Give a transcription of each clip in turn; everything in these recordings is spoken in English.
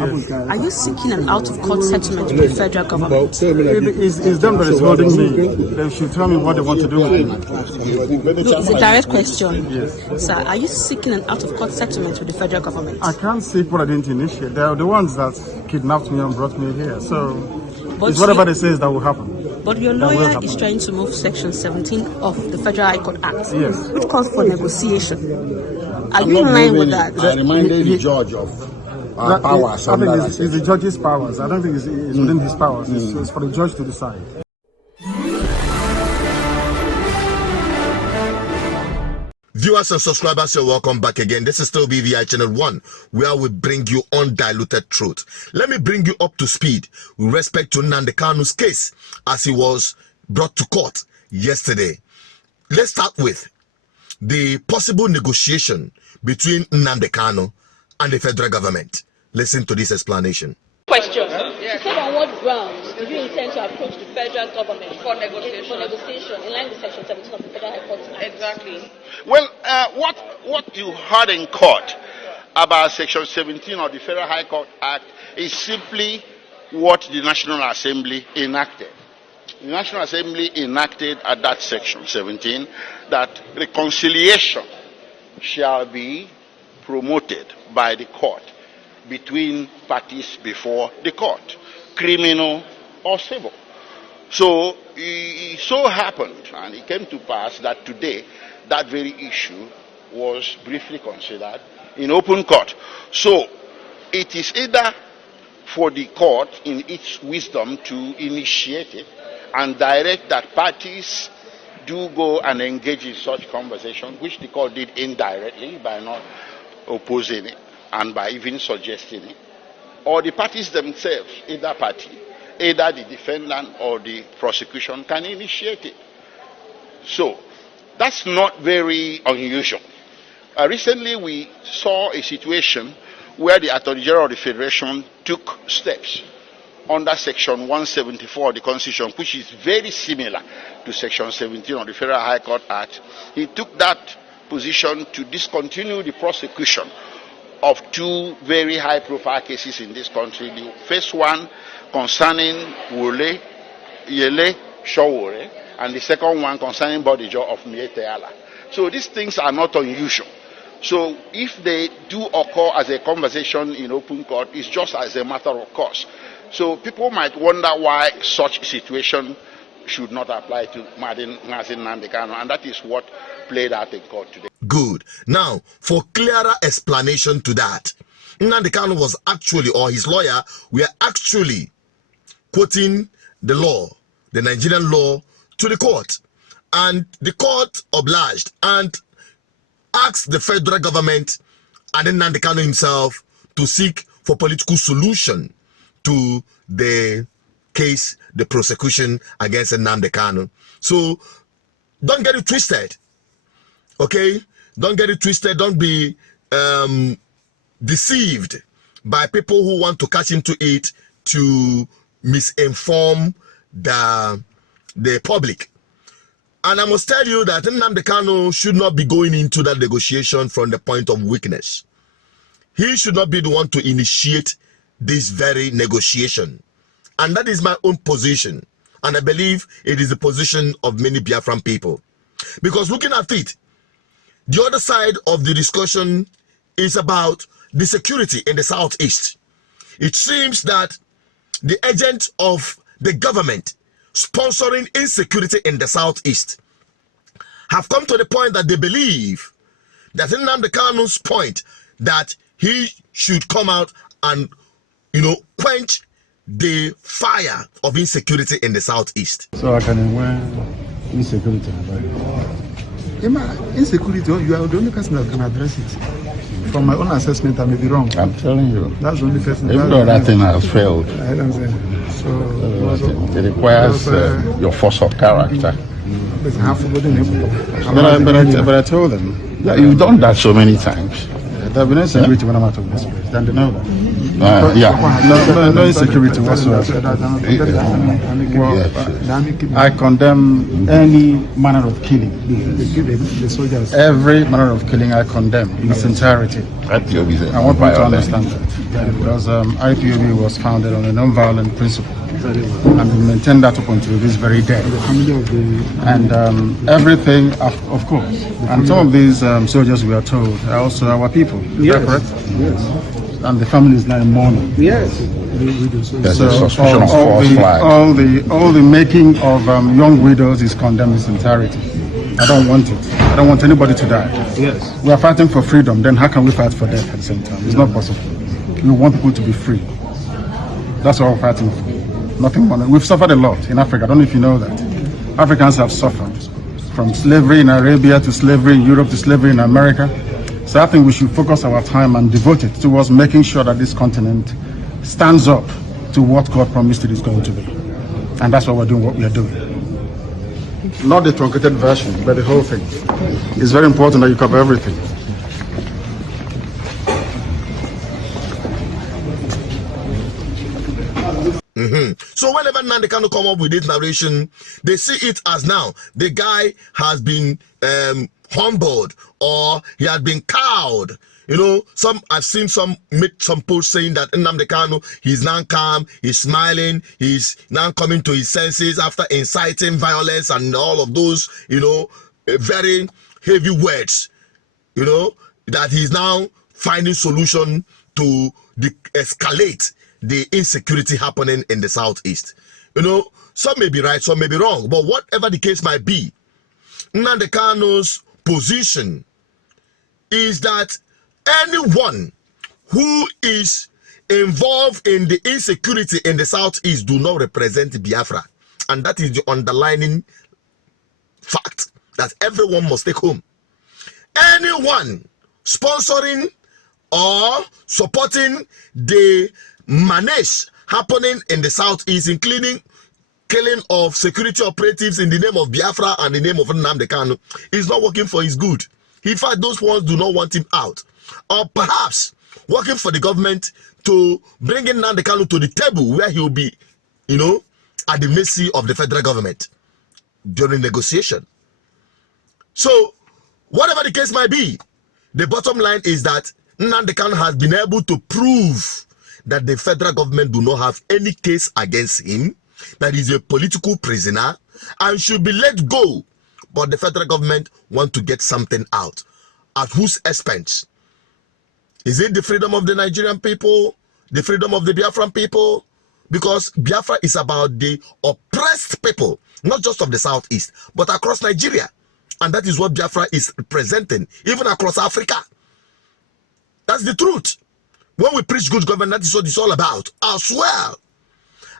Are you seeking an out-of-court settlement with the federal government? It's them that is holding me. They should tell me what they want to do with me. No, it's a direct question. Yes. Sir, are you seeking an out-of-court settlement with the federal government? I can't seek what I didn't initiate. They are the ones that kidnapped me and brought me here. So it's whatever they say that will happen. But your lawyer is trying to move Section 17 of the Federal High Court Act, which calls for negotiation. Are you in line with that? I reminded the judge of powers. I think it's the judge's powers. I don't think it's within his powers. It's for the judge to decide. Viewers and subscribers, you're welcome back again. This is still BVI Channel 1, where we bring you undiluted truth. Let me bring you up to speed with respect to Nnamdi Kanu's case as he was brought to court yesterday. Let's start with the possible negotiation between Nnamdi Kanu and the federal government. Listen to this explanation. Question. You said on what grounds do you intend to approach the federal government for negotiation in line with Section 17 of the Federal High Court Act? Exactly. Well, what you heard in court about Section 17 of the Federal High Court Act is simply what the National Assembly enacted. The National Assembly enacted at that Section 17 that reconciliation shall be promoted by the court between parties before the court, criminal or civil. So it so happened, and it came to pass that today that very issue was briefly considered in open court. So it is either for the court in its wisdom to initiate it and direct that parties do go and engage in such conversation, which the court did indirectly by not opposing it and by even suggesting it, or the parties themselves, either party, either the defendant or the prosecution, can initiate it. So that's not very unusual. Recently we saw a situation where the Attorney General of the Federation took steps under Section 174 of the Constitution, which is very similar to Section 17 of the Federal High Court Act. He took that position to discontinue the prosecution of two very high-profile cases in this country. The first one concerning Wole, Yele, Showore, and the second one concerning Bodijo of Mieteala. So these things are not unusual. So if they do occur as a conversation in open court, it's just as a matter of course. So people might wonder why such a situation should not apply to Nnamdi Kanu, and that is what played out in court today. Good. Now, for clearer explanation to that, Nnamdi Kanu was actually, or his lawyer, were actually quoting the law, the Nigerian law, to the court. And the court obliged and asked the federal government and then Nnamdi Kanu himself to seek for political solution to the case, the prosecution against Nnamdi Kanu. So don't get it twisted, okay? Don't get it twisted. Don't be deceived by people who want to catch into it to misinform the public. And I must tell you that Nnamdi Kanu should not be going into that negotiation from the point of weakness. He should not be the one to initiate this very negotiation. And that is my own position. And I believe it is the position of many Biafran people. Because looking at it, the other side of the discussion is about the security in the southeast. It seems that the agent of the government sponsoring insecurity in the southeast have come to the point that they believe that in Nnamdi Kanu's point that he should come out and, quench the fire of insecurity in the southeast. So I can wear insecurity. Insecurity, you are the only person that can address it. From my own assessment, I may be wrong. I'm telling you. That's the only person. Even though that thing has failed, I don't say. So it requires your force of character. But I told them. Yeah, you've done that so many times. There'll be no insecurity when I'm out of this place. Then they know that. No insecurity whatsoever. I condemn any manner of killing. Every manner of killing I condemn in its entirety. I want people to understand that. Because IPOB was founded on a non-violent principle. And we maintain that up until this very day. And everything, of course. And some of these soldiers, we are told, are also our people. Is that correct? Yes. And the family is now in mourning. Yes. So all the making of young widows is condemned in its entirety. I don't want it. I don't want anybody to die. Yes. We are fighting for freedom. Then how can we fight for death at the same time? It's not possible. We want people to be free. That's what we're fighting for. Nothing more. We've suffered a lot in Africa. I don't know if you know that. Africans have suffered from slavery in Arabia to slavery in Europe to slavery in America. So I think we should focus our time and devote it towards making sure that this continent stands up to what God promised it is going to be. And that's why we're doing what we are doing. Not the truncated version, but the whole thing. It's very important that you cover everything. So whenever Nnamdi Kanu come up with this narration, they see it as now the guy has been humbled or he had been cowed. You know, I've seen some make some posts saying that Nnamdi Kanu, he's now calm, he's smiling, he's now coming to his senses after inciting violence and all of those, you know, very heavy words, you know, that he's now finding solution to escalate the insecurity happening in the southeast. You know, some may be right, some may be wrong, but whatever the case might be, Nnamdi Kanu's position is that anyone who is involved in the insecurity in the southeast do not represent Biafra. And that is the underlining fact that everyone must take home. Anyone sponsoring or supporting the menace happening in the southeast, including killing of security operatives in the name of Biafra and the name of Nnamdi Kanu, is not working for his good. In fact, those ones do not want him out. Or perhaps working for the government to bring in Nnamdi Kanu to the table where he will be, you know, at the mercy of the federal government during negotiation. So, whatever the case might be, the bottom line is that Nnamdi Kanu has been able to prove that the federal government do not have any case against him, that he's a political prisoner and should be let go. But the federal government want to get something out. At whose expense? Is it the freedom of the Nigerian people? The freedom of the Biafran people? Because Biafra is about the oppressed people, not just of the southeast, but across Nigeria. And that is what Biafra is representing, even across Africa. That's the truth. When we preach good government, that is what it's all about as well.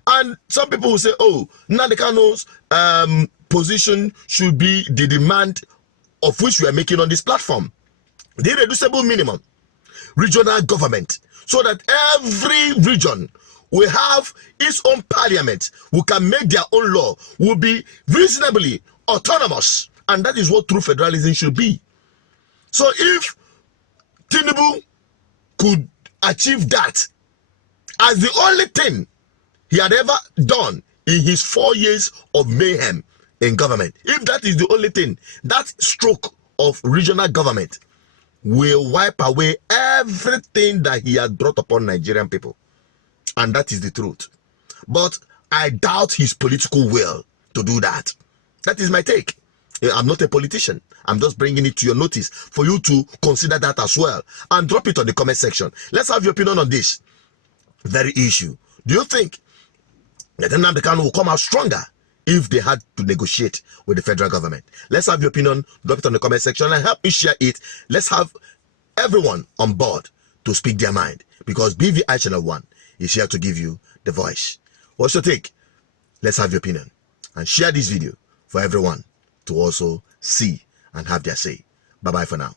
And some people will say, oh, Nnamdi Kanu's position should be the demand of which we are making on this platform. The irreducible minimum, regional government, so that every region will have its own parliament, who can make their own law, will be reasonably autonomous. And that is what true federalism should be. So if Tinubu could achieve that as the only thing he had ever done in his 4 years of mayhem in government, if that is the only thing, that stroke of regional government will wipe away everything that he had brought upon Nigerian people. And that is the truth. But I doubt his political will to do that. That is my take. I'm not a politician. I'm just bringing it to your notice for you to consider that as well. And drop it on the comment section. Let's have your opinion on this very issue. Do you think that Nnamdi Kanu will come out stronger if they had to negotiate with the federal government? Let's have your opinion. Drop it on the comment section and help me share it. Let's have everyone on board to speak their mind, because BVI Channel 1 is here to give you the voice. What's your take? Let's have your opinion and share this video for everyone to also see and have their say. Bye-bye for now.